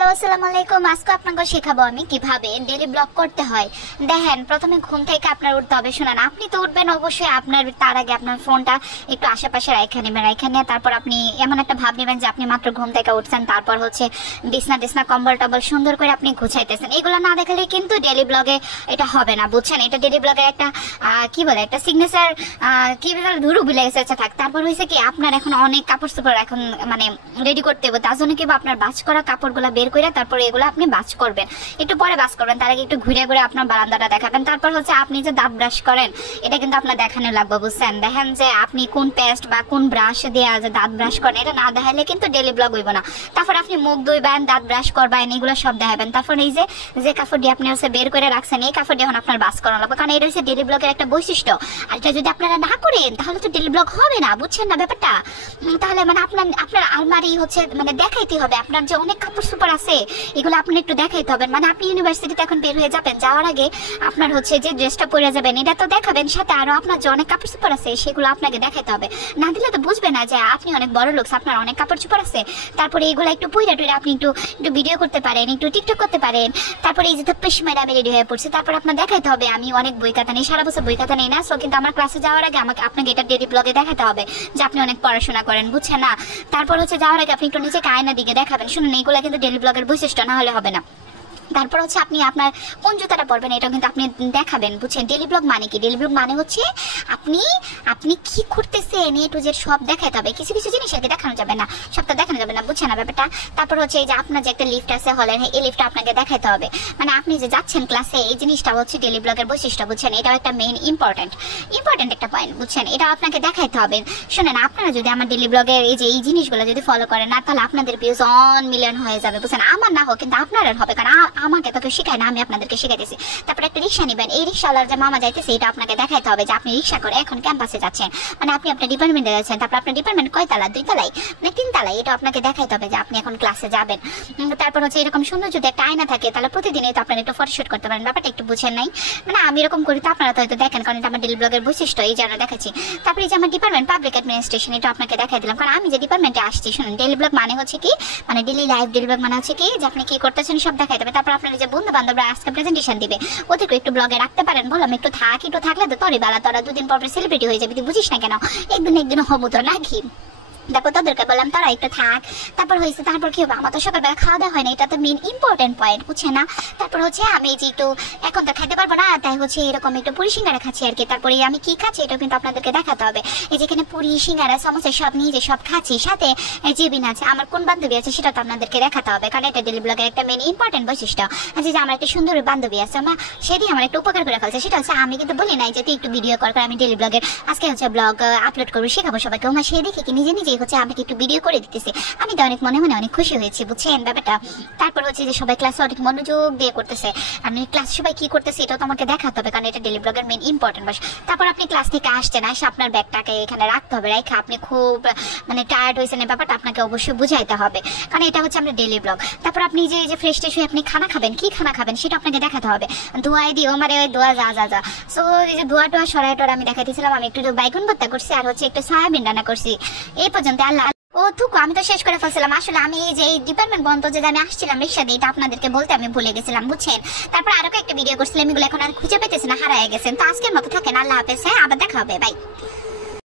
Hello আসসালামু আলাইকুম। আজকে আপনাকে শেখাবো আমি কিভাবে ডেইলি ব্লগ করতে হয়। দেখেন, প্রথমে ঘুম থেকে আপনার উঠতে হবে। শুনুন, আপনি তো উঠবেন অবশ্যই, আপনার তার আগে আপনার ফোনটা একটু আশেপাশে রেখে নেবেন। রেখে নিয়ে তারপর আপনি এমন একটা ভাব নেবেন যে আপনি মাত্র ঘুম থেকে উঠছেন। তারপর হচ্ছে বিছনা টিছনা কম্বল টম্বল সুন্দর করে আপনি গুছাইতেছেন। এগুলো না দেখালে কিন্তু ডেইলি ব্লগে এটা হবে না, বুঝছেন? এটা ডেইলি ব্লগের একটা কি বলে, একটা সিগনেচার, কি বলে, ধুরু বিলে গেছে থাক। তারপর হয়েছে কি, আপনার এখন অনেক কাপড় চোপড় এখন মানে রেডি করতে হবে। তার জন্য কি আপনার বাজ করা কাপড়গুলো বের করে তারপরে এগুলো আপনি বাজ করবেন, একটু পরে বাজ করবেন। তার আগে একটু ঘুরে ঘুরে আপনার বারান্দাটা দেখাবেন। তারপর হচ্ছে আপনি যে দাঁত ব্রাশ করেন, এটা কিন্তু আপনার দেখানো লাগবে, বুঝছেন? দেখেন যে আপনি কোন পেস্ট বা কোন ব্রাশ দিয়ে যে দাঁত ব্রাশ করেন, এটা না দেখাইলে কিন্তু ডেইলি ব্লগ হইব না। তারপর আপনি মুখ ধুইবেন, দাঁত ব্রাশ করবেন, এগুলো সব দেখাবেন। তারপর এই যে কাপড় দিয়ে আপনি হচ্ছে বের করে রাখছেন, এই কাপড় দিয়ে এখন আপনার বাজ করানো লাগবে, কারণ এটা হচ্ছে ডেইলি ব্লগের একটা বৈশিষ্ট্য। আর এটা যদি আপনারা না করেন তাহলে তো ডেইলি ব্লগ হবে না, বুঝছেন না ব্যাপারটা? তাহলে মানে আপনার আলমারি হচ্ছে মানে দেখাইতে হবে, আপনার যে অনেক কাপড় সুপার আছে এগুলো আপনি একটু দেখাইতে হবে। মানে আপনি ইউনিভার্সিটিতে এখন বের হয়ে যাবেন, যাওয়ার আগে আপনার হচ্ছে যে ড্রেসটা পরে যাবেন এটা তো দেখাবেন, সাথে আরো আপনার যে অনেক কাপড় চোপড় আছে সেগুলো আপনাকে দেখাইতে হবে। না দিলে তো বুঝবে না যে আপনি অনেক বড় লোক, আপনার অনেক কাপড় চোপড় আছে। তারপরে এগুলো একটু পইরা টইরা আপনি একটু ভিডিও করতে পারেন, একটু টিকটক করতে পারেন। তারপরে এই যে ধপ্পেশ মেরে আমি রেডি হয়ে পড়ছি, তারপর আপনার দেখাইতে হবে আমি অনেক বই খাতা নেই, সারা বছর বই খাতা নেই না। সো কিন্তু আমার ক্লাসে যাওয়ার আগে আপনাকে এটা ডেইলি ব্লগে দেখাতে হবে যে আপনি অনেক পড়াশোনা করেন, বুঝছেন না? তারপর হচ্ছে যাওয়ার আগে আপনি একটু নিজেকে আয়না দিকে দেখাবেন। শুনুন, এইগুলো কিন্তু ডেইলি ব্লগের বৈশিষ্ট্য, না হলে হবে না। তারপর হচ্ছে আপনি আপনার কোন জুতাটা পরবেন এটা কিন্তু আপনি দেখাবেন, বুঝছেন? ডেইলি ব্লগ মানে কি? ডেইলি ব্লগ মানে হচ্ছে আপনি কি করতেছেন এ টু জেড সব দেখাতে হবে। কিছু কিছু জিনিস আগে দেখানো যাবে না, সবটা দেখানো যাবে না, বুঝছেন না ব্যাপারটা? তারপর হচ্ছে এই যে আপনার যে একটা লিফট আছে হলের, এই লিফটটা আপনাকে দেখাতে হবে। মানে আপনি যে যাচ্ছেন ক্লাসে, এই জিনিসটা হচ্ছে ডেইলি ব্লগের বৈশিষ্ট্য, বুঝছেন? এটাও একটা মেইন ইম্পর্টেন্ট একটা পয়েন্ট, বুঝছেন? এটা আপনাকে দেখাইতে হবে। শুনেন, আপনারা যদি আমার ডেইলি ব্লগের এই জিনিসগুলো যদি ফলো করেন না, তাহলে আপনাদের ভিউজ 1 মিলিয়ন হয়ে যাবে, বুঝছেন? আমার না হোক কিন্তু আপনার হবে, কারণ আমাকে তো কেউ শেখায় না, আমি আপনাদেরকে শিখাইতেছি। তারপর একটা রিক্সা নেবেন, এই রিক্সাওয়ালার যে মামা যাইতেছে এটা আপনাকে দেখাইতে হবে যে আপনি রিক্সা করে এখন ক্যাম্পাসে যাচ্ছেন, মানে আপনি আপনার ডিপার্টমেন্টে যাচ্ছেন। তারপর আপনার ডিপার্টমেন্ট কয় তালা, 2 তলায় মানে 3 তলায়, এটা আপনাকে দেখাইতে হবে যে আপনি এখন ক্লাসে যাবেন। তারপর হচ্ছে এরকম সুন্দর যদি একটা আয়না থাকে তাহলে প্রতিদিনই তো আপনারা একটু ফটোশুট করতে পারেন। ব্যাপারটা একটু বুঝেন নাই? মানে আমি এরকম করি তো আপনারা তো হয়তো দেখেন, কারণ এটা আমার ডেইলি ব্লগের বৈশিষ্ট্য, এই জন্য দেখাচ্ছি। তারপরে এই যে আমার ডিপার্টমেন্ট পাবলিক অ্যাডমিনিস্ট্রেশন, এটা আপনাকে দেখাই দিলাম, কারণ আমি যে ডিপার্টমেন্টে আসছি। শুনুন, ডেইলি ব্লগ মানে হচ্ছে কি, মানে ডেইলি লাইফ ডেইলি ব্লগ মানে হচ্ছে কি যে আপনি কি করতেছেন সব দেখাইতে হবে। তারপর আপনার যে বন্ধু বান্ধবরা আজকে প্রেজেন্টেশন দিবে, ওদেরকে একটু ব্লগে রাখতে পারেন। বললাম একটু থাকলে তো তরি বালা, তোরা 2 দিন পর সেলিব্রিটি হয়ে যাবি, তুই বুঝিস না কেন? একদিন হবো তো নাকি? তারপর তাদেরকে বললাম তারা একটু থাক। তারপর হয়েছে, তারপর কি হবে, আমার তো সকালবেলা খাওয়া দাওয়া হয় না, এটা তো মেন ইম্পর্টেন্ট পয়েন্ট, বুঝছেন না? তারপর হচ্ছে আমি যে একটু এখন তো খাইতে পারবো না, তাই হচ্ছে এরকম একটু পুরি সিঙ্গারা খাচ্ছি আর কি। তারপরে আমি কি খাচ্ছি এটা কিন্তু আপনাদেরকে দেখাতে হবে। এই যেখানে পুরি সিঙ্গারা সমস্যা সব নিজে সব খাচ্ছি, সাথে জিবিন আছে, আমার কোন বান্ধবী আছে সেটা তো আপনাদেরকে দেখাতে হবে, কারণ এটা ডেইলি ব্লগের একটা মেন ইম্পর্টেন্ট বৈশিষ্ট্য। যে আমার একটা সুন্দর বান্ধবী আছে, আমার সেটি আমার একটা উপকার করে ফেলছে। সেটা হচ্ছে আমি কিন্তু বলি নাই যে তুই একটু ভিডিও কর, আমি ডেইলি ব্লগের আজকে হচ্ছে ব্লগ আপলোড করবো, শেখাবো সবাইকে। আমার সে দেখে কি নিজেই হচ্ছে আমাকে একটু ভিডিও করে দিতেছে। আমি তো অনেক মনে অনেক খুশি হয়েছি, বুঝছেন ব্যাপারটা? তারপর হচ্ছে যে সবাই ক্লাসে অনেক মনোযোগ দিয়ে করতেছে, আমি ক্লাসে সবাই কি করতেছে এটাও তো আমাকে দেখাতে হবে, কারণ এটা ডেইলি ব্লগের মেইন ইম্পর্টেন্ট বয়স। তারপর আপনি ক্লাস থেকে আসছেন, এসে আপনার ব্যাগটাকে এখানে রাখতে হবে, রেখে আপনি খুব মানে টায়ার্ড হয়েছেন, এই ব্যাপারটা আপনাকে অবশ্যই বুঝাইতে হবে, কারণ এটা হচ্ছে আমরা ডেইলি ব্লগ। তারপর আপনি যে ফ্রেশ ট্রেশ হয়ে আপনি খানা খাবেন, কি খানা খাবেন সেটা আপনাকে দেখাতে হবে। দোয়াই দিও মানে ওই দোয়া যা সো এই যে দোয়া টোয়া সরাই টোরা আমি দেখাইতেছিলাম। আমি একটু বাইগুন ভর্তা করছি আর হচ্ছে একটু সয়াবিন রান্না করছি, এই পর্যন্ত। আল্লাহ ও থুকু, আমি তো শেষ করে ফেলছিলাম। আসলে আমি এই যে ডিপার্টমেন্ট বন্ধ যে আমি আসছিলাম রিক্সা দিয়ে, এটা আপনাদেরকে বলতে আমি ভুলে গেছিলাম, বুঝছেন? তারপর আরো একটা ভিডিও করছিলাম, এগুলো এখন আর খুঁজে পেতেছি না, হারায় গেছেন। তো আজকের মতো থাকেন, আল্লাহ হাফেজ, হ্যাঁ আবার দেখা হবে, বাই।